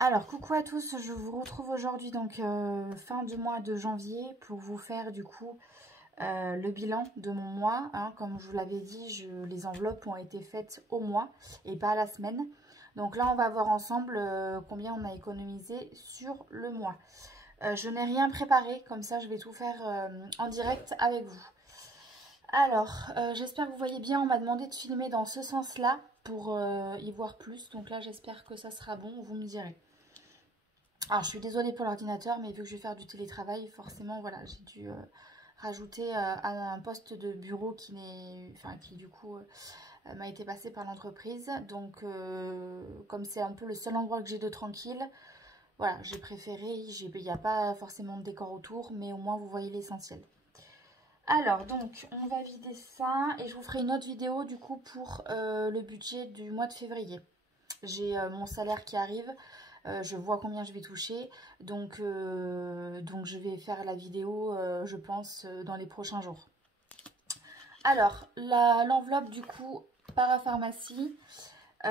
Alors, coucou à tous, je vous retrouve aujourd'hui, donc fin du mois de janvier, pour vous faire du coup le bilan de mon mois. Hein. Comme je vous l'avais dit, les enveloppes ont été faites au mois et pas à la semaine. Donc là, on va voir ensemble combien on a économisé sur le mois. Je n'ai rien préparé, comme ça je vais tout faire en direct avec vous. Alors, j'espère que vous voyez bien, on m'a demandé de filmer dans ce sens-là pour y voir plus. Donc là, j'espère que ça sera bon, vous me direz. Alors, je suis désolée pour l'ordinateur, mais vu que je vais faire du télétravail, forcément, voilà, j'ai dû rajouter un poste de bureau qui du coup m'a été passé par l'entreprise. Donc, comme c'est un peu le seul endroit que j'ai de tranquille, voilà, j'ai préféré. Il n'y a pas forcément de décor autour, mais au moins vous voyez l'essentiel. Alors, donc, on va vider ça et je vous ferai une autre vidéo du coup pour le budget du mois de février. J'ai mon salaire qui arrive. Je vois combien je vais toucher, donc je vais faire la vidéo, je pense, dans les prochains jours. Alors, l'enveloppe du coup, parapharmacie, que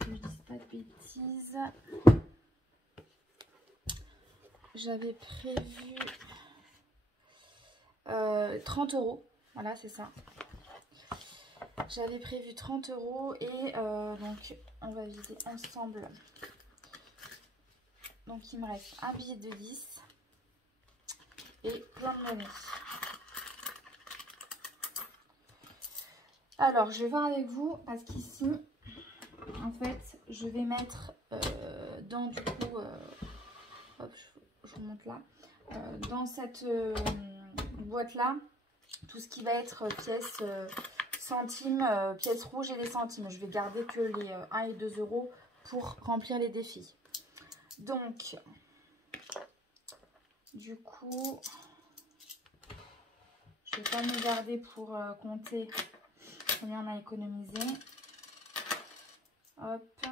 je dise pas de bêtises, j'avais prévu 30 €, voilà c'est ça. J'avais prévu 30 € et donc on va vider ensemble. Donc il me reste un billet de 10 et plein de monnaie. Alors je vais voir avec vous parce qu'ici en fait je vais mettre dans du coup hop, je vous montre là, dans cette boîte là tout ce qui va être pièces centimes, pièces rouges et les centimes. Je vais garder que les 1 et 2 € pour remplir les défis. Donc, du coup, je vais pas me garder pour compter combien on a économisé. Hop.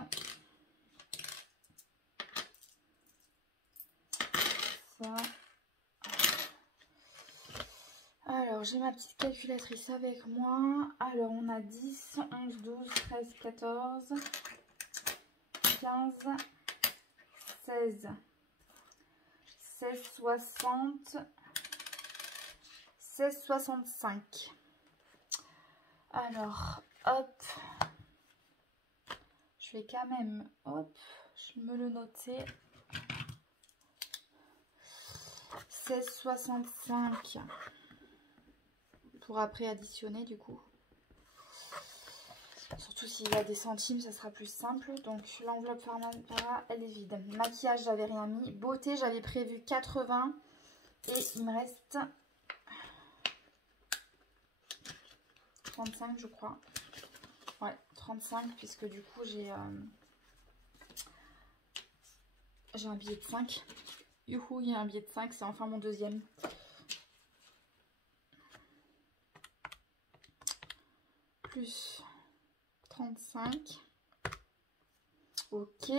Ça. Alors, j'ai ma petite calculatrice avec moi. Alors, on a 10, 11, 12, 13, 14, 15, 16, 16,60, 16,65. Alors, hop, je vais quand même, hop, je me le noter. 16,65 pour après additionner du coup. Surtout s'il y a des centimes, ça sera plus simple. Donc l'enveloppe Pharmapara, elle est vide. Maquillage, j'avais rien mis. Beauté, j'avais prévu 80 et il me reste 35 je crois. Ouais, 35 puisque du coup j'ai un billet de 5. Youhou, il y a un billet de 5, c'est enfin mon deuxième. Plus 35. Ok.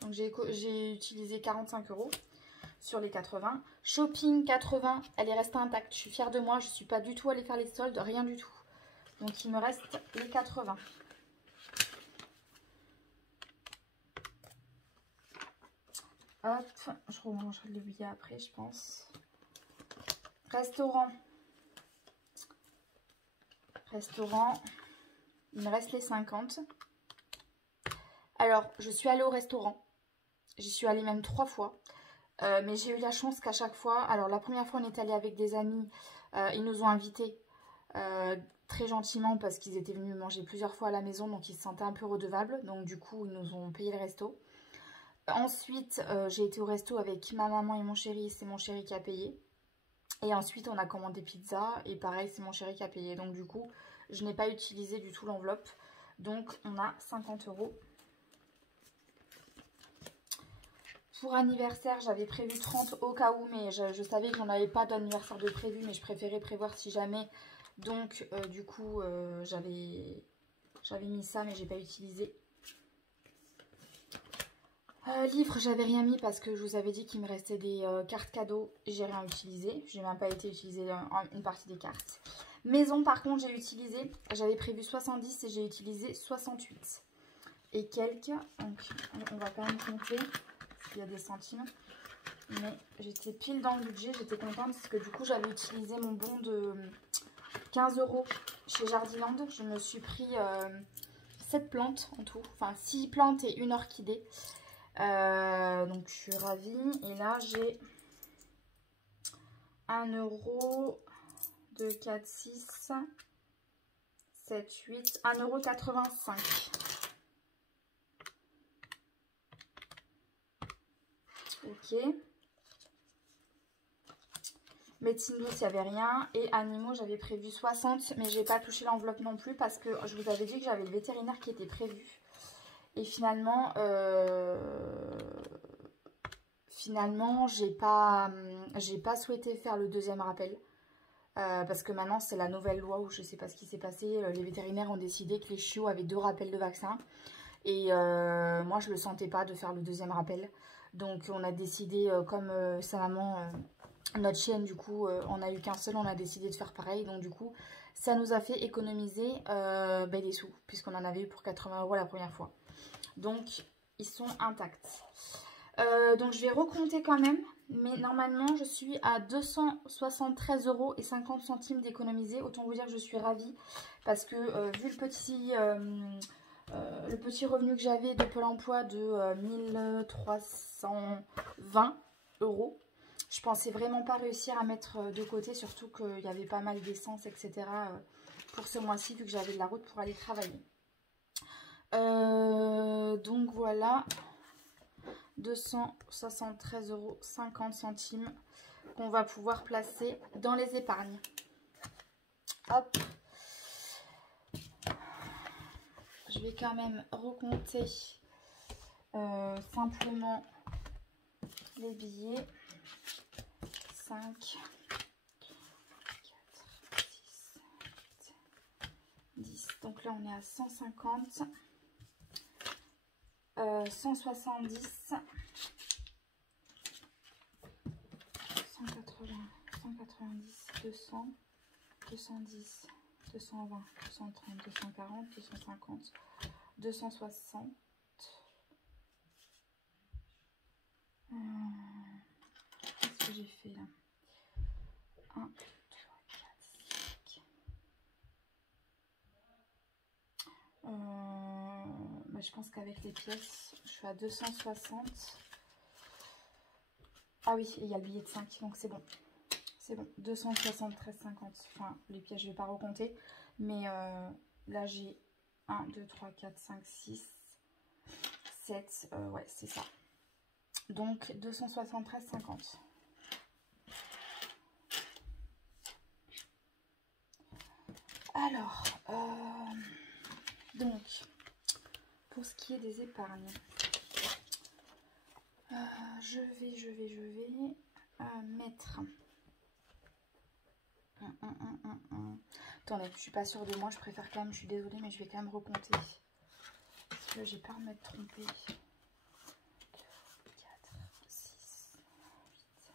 Donc j'ai utilisé 45 € sur les 80. Shopping 80, elle est restée intacte. Je suis fière de moi, je ne suis pas du tout allée faire les soldes, rien du tout. Donc il me reste les 80. Hop, je remangerai le billet après, je pense. Restaurant. Restaurant, il me reste les 50. Alors, je suis allée au restaurant. J'y suis allée même 3 fois. Mais j'ai eu la chance qu'à chaque fois... Alors, la première fois, on est allé avec des amis. Ils nous ont invités très gentiment parce qu'ils étaient venus manger plusieurs fois à la maison. Donc, ils se sentaient un peu redevables. Donc, du coup, ils nous ont payé le resto. Ensuite, j'ai été au resto avec ma maman et mon chéri. C'est mon chéri qui a payé. Et ensuite, on a commandé pizza. Et pareil, c'est mon chéri qui a payé. Donc, du coup, je n'ai pas utilisé du tout l'enveloppe. Donc, on a 50 €. Pour anniversaire, j'avais prévu 30 au cas où, mais je savais que j'en avais pas d'anniversaire de prévu, mais je préférais prévoir si jamais. Donc, du coup, j'avais mis ça, mais j'ai pas utilisé. Livre, j'avais rien mis parce que je vous avais dit qu'il me restait des cartes cadeaux. J'ai rien utilisé. J'ai même pas été utiliser une partie des cartes. Maison, par contre, j'ai utilisé, j'avais prévu 70 et j'ai utilisé 68 et quelques. Donc, on va quand même compter s'il y a des centimes. Mais j'étais pile dans le budget, j'étais contente parce que du coup, j'avais utilisé mon bon de 15 € chez Jardiland. Je me suis pris 7 plantes en tout, enfin 6 plantes et une orchidée. Donc, je suis ravie. Et là, j'ai 1 €, 2, 4, 6, 7, 8, 1,85 €. Ok. Médecine douce, il n'y avait rien. Et animaux, j'avais prévu 60, mais j'ai pas touché l'enveloppe non plus parce que je vous avais dit que j'avais le vétérinaire qui était prévu. Et finalement, j'ai pas souhaité faire le deuxième rappel. Parce que maintenant, c'est la nouvelle loi où je sais pas ce qui s'est passé. Les vétérinaires ont décidé que les chiots avaient 2 rappels de vaccin. Et moi, je le sentais pas de faire le deuxième rappel. Donc, on a décidé, comme sa maman... notre chienne, du coup, on n'a eu qu'un seul, on a décidé de faire pareil. Donc, du coup, ça nous a fait économiser des sous, puisqu'on en avait eu pour 80 € la première fois. Donc, ils sont intacts. Donc, je vais recompter quand même. Mais normalement, je suis à 273,50 € d'économiser. Autant vous dire que je suis ravie. Parce que, vu le petit revenu que j'avais de Pôle emploi de 1320 €, je pensais vraiment pas réussir à mettre de côté, surtout qu'il y avait pas mal d'essence, etc. pour ce mois-ci, vu que j'avais de la route pour aller travailler. Donc voilà, 273,50 € qu'on va pouvoir placer dans les épargnes. Hop. Je vais quand même recompter simplement les billets. 5, 4, 6, 8, 10. Donc là, on est à 150, 170, 180, 190, 200, 210, 220, 230, 240, 250, 260. Qu'est-ce que j'ai fait là? 1, 2, 3, 4, 5. Je pense qu'avec les pièces, je suis à 260. Ah oui, il y a le billet de 5, donc c'est bon. C'est bon, 273,50. Enfin, les pièces, je ne vais pas recompter. Mais là, j'ai 1, 2, 3, 4, 5, 6, 7. Ouais, c'est ça. Donc, 273,50. Alors, donc, pour ce qui est des épargnes, je vais mettre... Attendez, je suis pas sûre de moi, je préfère quand même, je suis désolée, mais je vais quand même recompter. Parce que j'ai peur de m'être trompée. 4, 6, 8, 10, 150.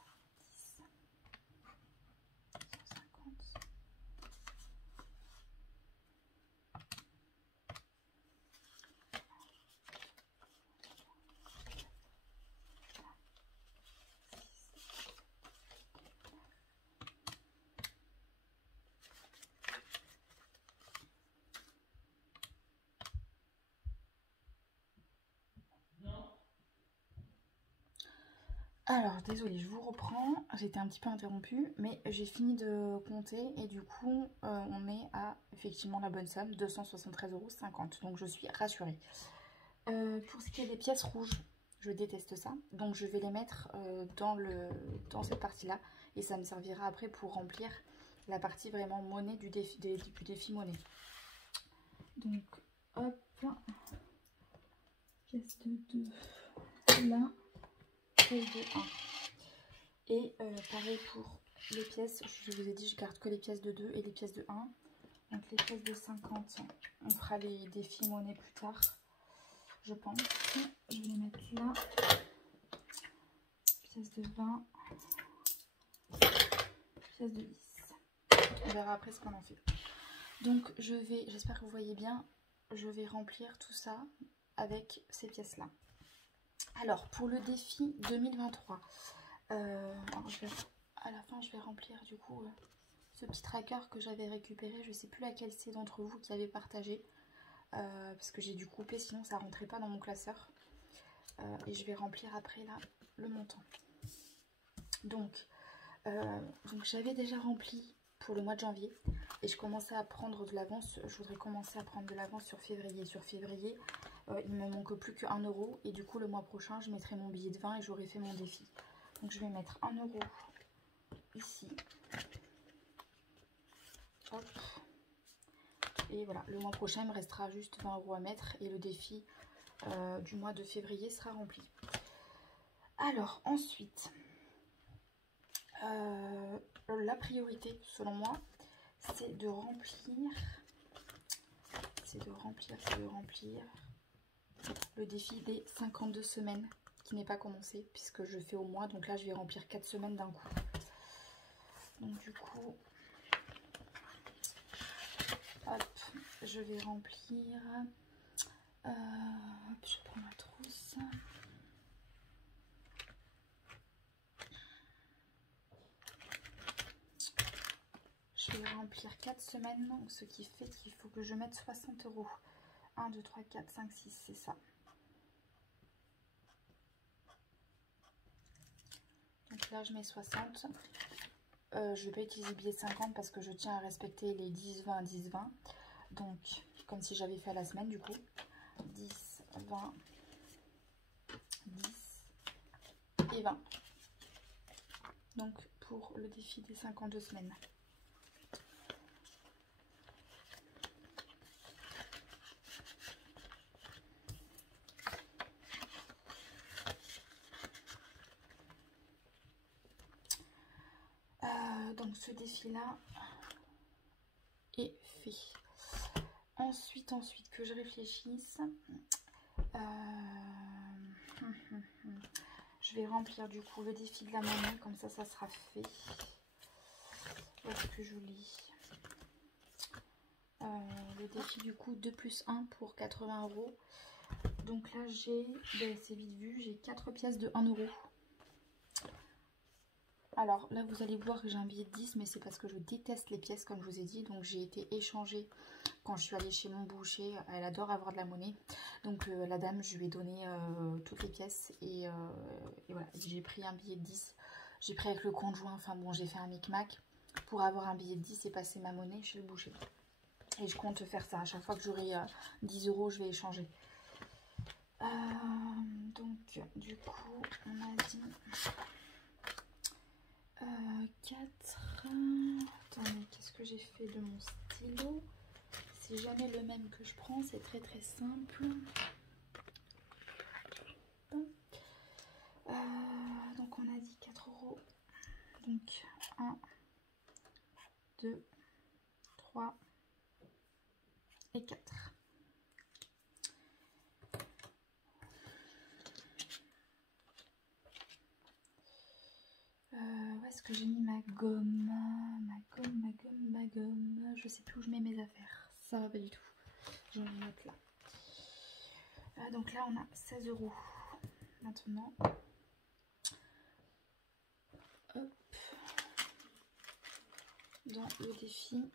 Alors, désolée, je vous reprends. J'étais un petit peu interrompue, mais j'ai fini de compter et du coup, on est à effectivement la bonne somme, 273,50 €. Donc, je suis rassurée. Pour ce qui est des pièces rouges, je déteste ça. Donc, je vais les mettre dans cette partie-là et ça me servira après pour remplir la partie vraiment monnaie du défi monnaie. Donc, hop, pièce de 2 là. De 1. Et pareil pour les pièces, je vous ai dit, je garde que les pièces de 2 et les pièces de 1. Donc les pièces de 50, on fera les défis monnaie plus tard, je pense. Je vais les mettre là. Pièces de 20, pièces de 10. On verra après ce qu'on en fait. Donc je vais, j'espère que vous voyez bien, je vais remplir tout ça avec ces pièces-là. Alors pour le défi 2023, alors à la fin je vais remplir du coup ce petit tracker que j'avais récupéré. Je ne sais plus laquelle c'est d'entre vous qui avait partagé, parce que j'ai dû couper sinon ça rentrait pas dans mon classeur. Et je vais remplir après là le montant. Donc j'avais déjà rempli pour le mois de janvier et je commençais à prendre de l'avance. Je voudrais commencer à prendre de l'avance sur février. Sur février, il me manque plus que 1 euro et du coup le mois prochain je mettrai mon billet de 20 et j'aurai fait mon défi. Donc je vais mettre 1 euro ici. Hop. Et voilà, le mois prochain il me restera juste 20 euros à mettre et le défi du mois de février sera rempli. Alors ensuite, la priorité selon moi, c'est de remplir le défi des 52 semaines qui n'est pas commencé puisque je fais au mois. Donc là je vais remplir 4 semaines d'un coup. Donc du coup, hop, je vais remplir, hop, je prends ma trousse. Je vais remplir 4 semaines, donc ce qui fait qu'il faut que je mette 60 euros. 1, 2, 3, 4, 5, 6, c'est ça. Donc là, je mets 60. Je ne vais pas utiliser billet de 50 parce que je tiens à respecter les 10, 20, 10, 20. Donc, comme si j'avais fait à la semaine, du coup. 10, 20, 10 et 20. Donc, pour le défi des 52 semaines. Donc ce défi là est fait. Ensuite que je réfléchisse, je vais remplir du coup le défi de la monnaie, comme ça sera fait. Où est-ce que je lis le défi du coup 2 plus 1 pour 80 euros. Donc là j'ai, c'est vite vu, j'ai 4 pièces de 1 euro. Alors là vous allez voir que j'ai un billet de 10, mais c'est parce que je déteste les pièces comme je vous ai dit. Donc j'ai été échangée quand je suis allée chez mon boucher. Elle adore avoir de la monnaie. Donc la dame, je lui ai donné toutes les pièces et voilà, j'ai pris un billet de 10. J'ai pris avec le conjoint, enfin bon, j'ai fait un micmac pour avoir un billet de 10 et passer ma monnaie chez le boucher. Et je compte faire ça. À chaque fois que j'aurai 10 euros, je vais échanger. Donc du coup, on a dit... 4. Attendez, qu'est-ce que j'ai fait de mon stylo? C'est jamais le même que je prends, c'est très très simple. Donc on a dit 4 euros. Donc 1, 2, 3 et 4. Où est-ce que j'ai mis ma gomme? Ma gomme. Je sais plus où je mets mes affaires. Ça va pas du tout. Je vais mettre là. Donc là, on a 16 euros. Maintenant. Hop. Dans le défi.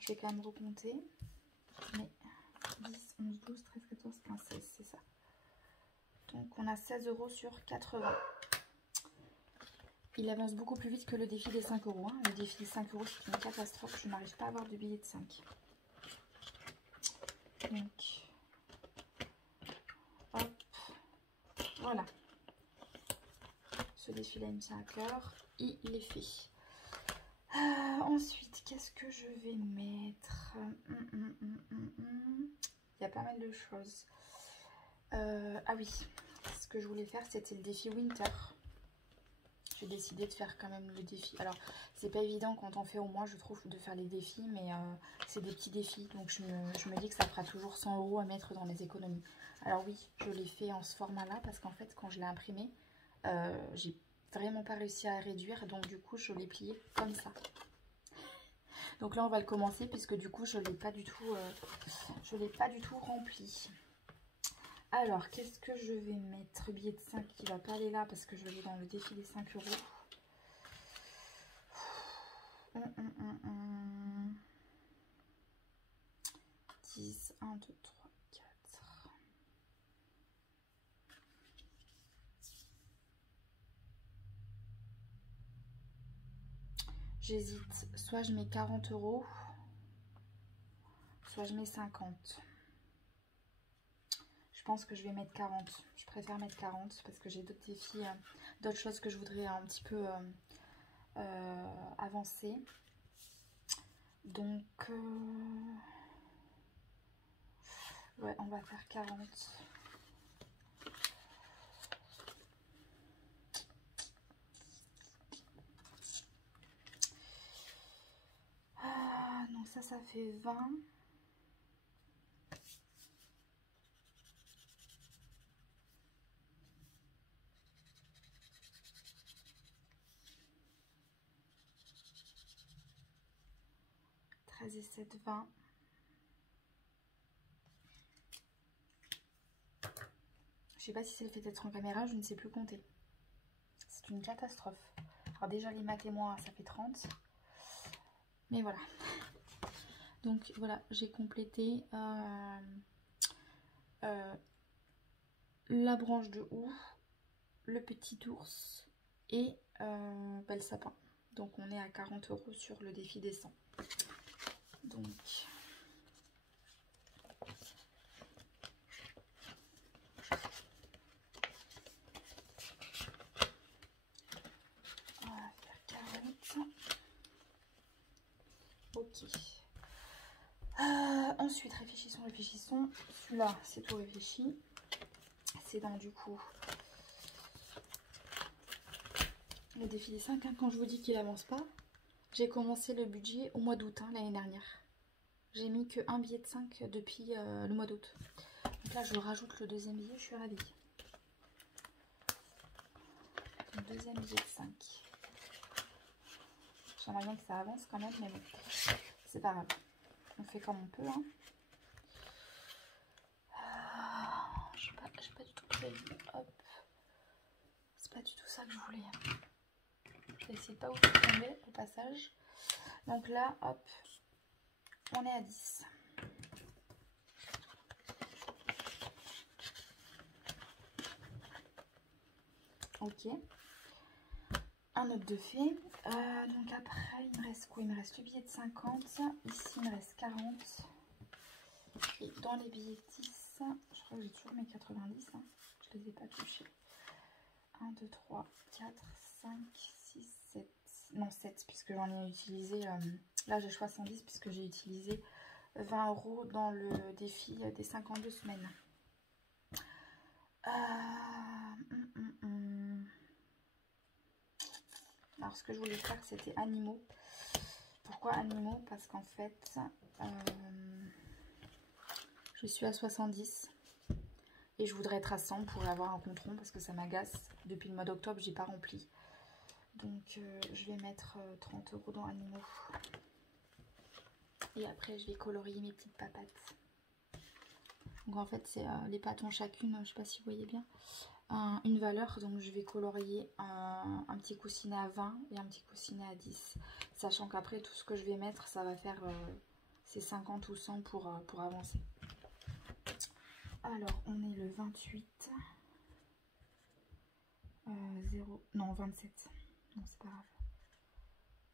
Je vais quand même recompter. Mais 10, 11, 12, 13, 14, 15, 16, c'est ça. Donc on a 16 euros sur 80. Il avance beaucoup plus vite que le défi des 5 euros. Hein. Le défi des 5 euros, c'est une catastrophe. Je n'arrive pas à avoir de billet de 5. Donc, hop, voilà. Ce défi-là, il me tient à cœur. Il est fait. Ensuite, qu'est-ce que je vais mettre? Il y a pas mal de choses. Ah oui, ce que je voulais faire, c'était le défi Winter. J'ai décidé de faire quand même le défi. Alors, c'est pas évident quand on fait au moins, je trouve, de faire les défis, mais c'est des petits défis. Donc, je me dis que ça fera toujours 100 euros à mettre dans les économies. Alors oui, je l'ai fait en ce format-là parce qu'en fait, quand je l'ai imprimé, j'ai vraiment pas réussi à réduire. Donc, du coup, je l'ai plié comme ça. Donc là, on va le commencer puisque du coup, je ne l'ai pas du tout, rempli. Alors, qu'est-ce que je vais mettre? Billet de 5 qui va pas aller là parce que je vais aller dans le défi des 5 euros. 10, 1, 2, 3, 4. J'hésite, soit je mets 40 euros, soit je mets 50. Je pense que je vais mettre 40. Je préfère mettre 40 parce que j'ai d'autres défis, d'autres choses que je voudrais un petit peu avancer. Donc, ouais, on va faire 40. Ah, donc ça fait 20. Et 7, 20. Je sais pas si c'est le fait d'être en caméra, je ne sais plus compter. C'est une catastrophe. Alors déjà les maths et moi, ça fait 30. Mais voilà. Donc voilà, j'ai complété la branche de houx, le petit ours et le sapin. Donc on est à 40 euros sur le défi des 100. Donc on va faire 40. Ok. Ensuite, réfléchissons. Celui-là, c'est tout réfléchi. C'est dans du coup le défi des 5. Hein. Quand je vous dis qu'il avance pas, j'ai commencé le budget au mois d'août l'année dernière. J'ai mis que un billet de 5 depuis le mois d'août. Donc là, je rajoute le deuxième billet, je suis ravie. Le deuxième billet de 5. J'aimerais bien que ça avance quand même, mais bon, c'est pas grave. On fait comme on peut. Hein. Je n'ai pas du tout prévu. Hop. C'est pas du tout ça que je voulais. Je vais essayer de pas vous tomber au passage. Donc là, hop, on est à 10. Ok. Un autre de fait. Donc après, il me reste quoi? Il me reste le billet de 50. Ici, il me reste 40. Et dans les billets de 10, je crois que j'ai toujours mes 90. Hein. Je ne les ai pas touchés. 1, 2, 3, 4, 5, 6, 7. Non, 7, puisque j'en ai utilisé. Là, j'ai 70, puisque j'ai utilisé 20 euros dans le défi des 52 semaines. Alors, ce que je voulais faire, c'était animaux. Pourquoi animaux? Parce qu'en fait, je suis à 70 et je voudrais être à 100 pour avoir un compte rond parce que ça m'agace. Depuis le mois d'octobre, j'ai pas rempli. Donc, je vais mettre 30 euros dans animaux. Et après, je vais colorier mes petites papates. Donc, en fait, c'est les pattes ont chacune, je sais pas si vous voyez bien, une valeur. Donc, je vais colorier un petit coussinet à 20 et un petit coussinet à 10. Sachant qu'après, tout ce que je vais mettre, ça va faire c'est 50 ou 100 pour avancer. Alors, on est le 28. 0, non, 27. Non, c'est pas grave.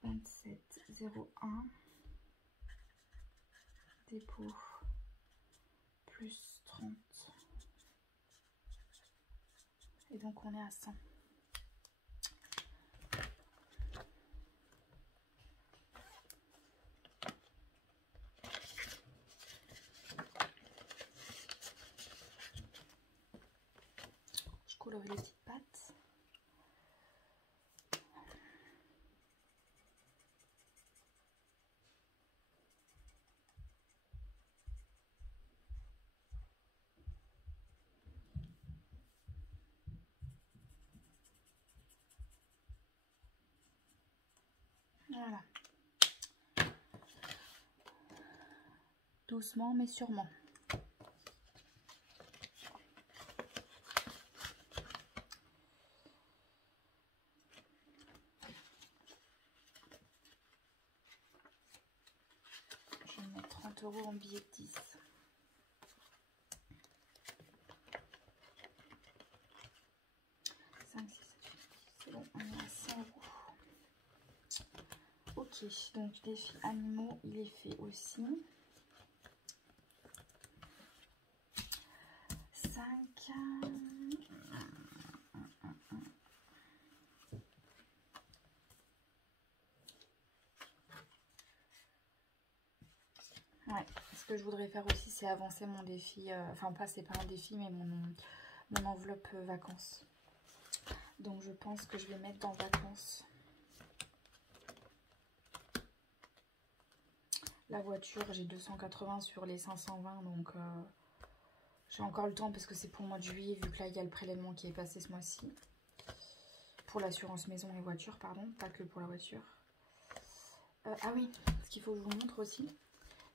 27, 01. Dépôt. Plus 30. Et donc, on est à 100. Je colorie les petites pattes. Voilà. Doucement mais sûrement. Je vais mettre 30 € en billet de 10. 5, 6, 7, 8, c'est bon, on est à 100 €. Ok, donc défi animaux, il est fait aussi. 5. Ouais, ce que je voudrais faire aussi, c'est avancer mon défi. Enfin, pas, c'est pas un défi, mais mon enveloppe vacances. Donc, je pense que je vais mettre dans vacances la voiture. J'ai 280 sur les 520, donc j'ai encore le temps parce que c'est pour le mois de juillet, vu que là, il y a le prélèvement qui est passé ce mois-ci. Pour l'assurance maison et voiture, pardon, pas que pour la voiture. Ah oui, ce qu'il faut que je vous montre aussi,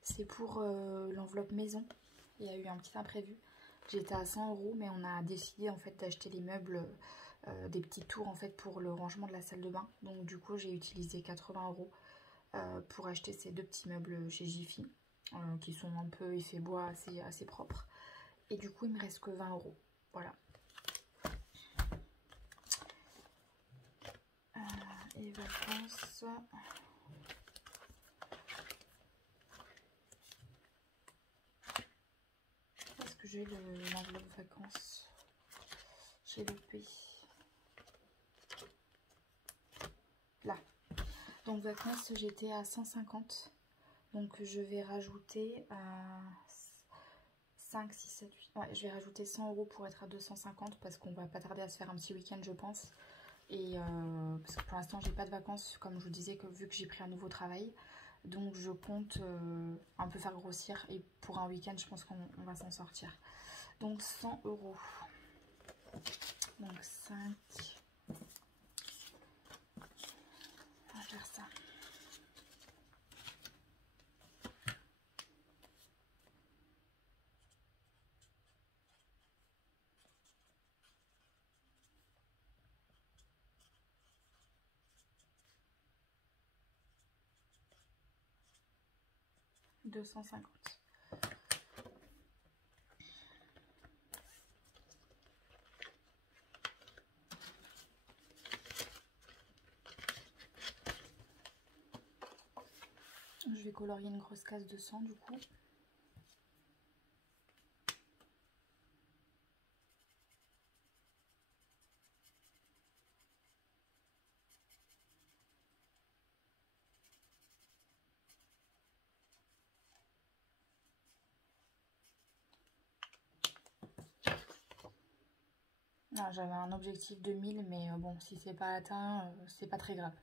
c'est pour l'enveloppe maison. Il y a eu un petit imprévu. J'étais à 100 €, mais on a décidé en fait d'acheter les meubles, des petits tours en fait pour le rangement de la salle de bain. Donc du coup j'ai utilisé 80 € pour acheter ces deux petits meubles chez Jiffy, qui sont un peu effet bois assez propres. Et du coup il me reste que 20 €. Voilà. Et vacances. Est-ce que j'ai l'enveloppe vacances? J'ai loupé. Là. Donc vacances, j'étais à 150. Donc je vais rajouter 5, 6, 7, 8. Ouais, je vais rajouter 100 € pour être à 250 parce qu'on va pas tarder à se faire un petit week-end, je pense. Et parce que pour l'instant, j'ai pas de vacances, comme je vous disais, que vu que j'ai pris un nouveau travail. Donc je compte un peu faire grossir. Et pour un week-end, je pense qu'on va s'en sortir. Donc 100 €. Donc 5. On va faire ça. « 250. Je vais colorier une grosse case de 100 du coup. J'avais un objectif de 1000, mais bon, si c'est pas atteint, c'est pas très grave.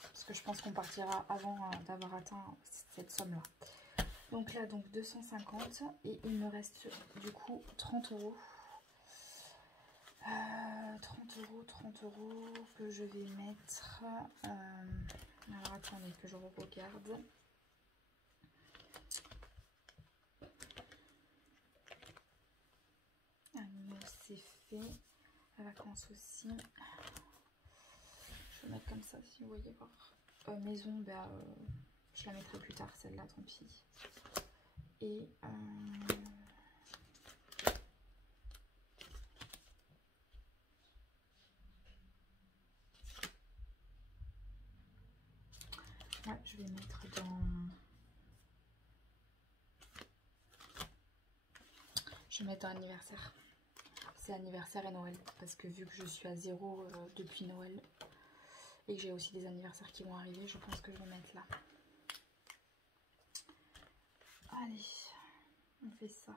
Parce que je pense qu'on partira avant d'avoir atteint cette somme-là. Donc là, donc 250, et il me reste du coup 30 €. 30 € que je vais mettre. Alors attendez que je regarde. Animaux, c'est fait. Vacances aussi. Je vais mettre comme ça si vous voyez voir. Maison, bah, je la mettrai plus tard celle-là, tant pis. Et ouais, je vais mettre dans... Je vais mettre dans anniversaire. C'est anniversaire et Noël. Parce que vu que je suis à 0 depuis Noël, et que j'ai aussi des anniversaires qui vont arriver, je pense que je vais mettre là. Allez, on fait ça.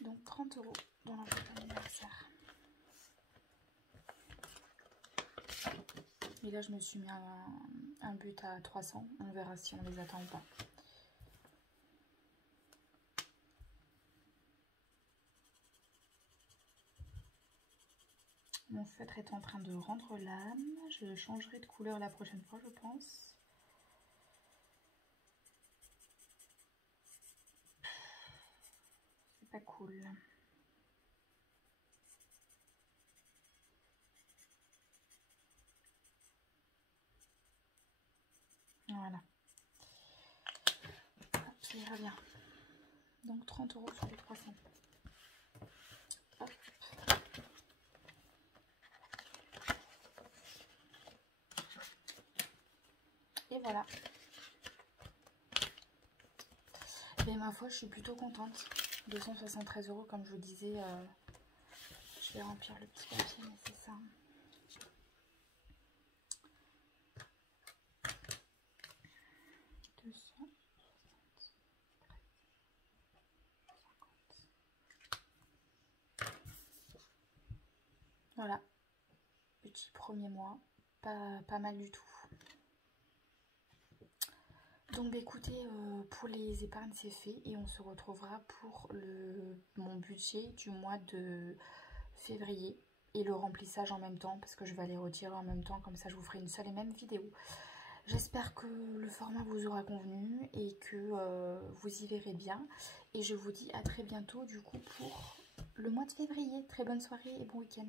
Donc 30 € dans l'enveloppe anniversaire. Et là, je me suis mis un but à 300. On verra si on les atteint ou pas. Mon feutre est en train de rendre l'âme. Je changerai de couleur la prochaine fois, je pense. C'est pas cool. Voilà. Hop, ça ira bien. Donc 30 € sur les 300. Hop. Et voilà. Et ma foi, je suis plutôt contente. 273 € comme je vous disais. Je vais remplir le petit papier, mais c'est ça. Voilà, petit premier mois, pas mal du tout. Donc bah, écoutez, pour les épargnes c'est fait et on se retrouvera pour mon budget du mois de février et le remplissage en même temps parce que je vais aller retirer en même temps, comme ça je vous ferai une seule et même vidéo. J'espère que le format vous aura convenu et que vous y verrez bien et je vous dis à très bientôt du coup pour le mois de février. Très bonne soirée et bon week-end.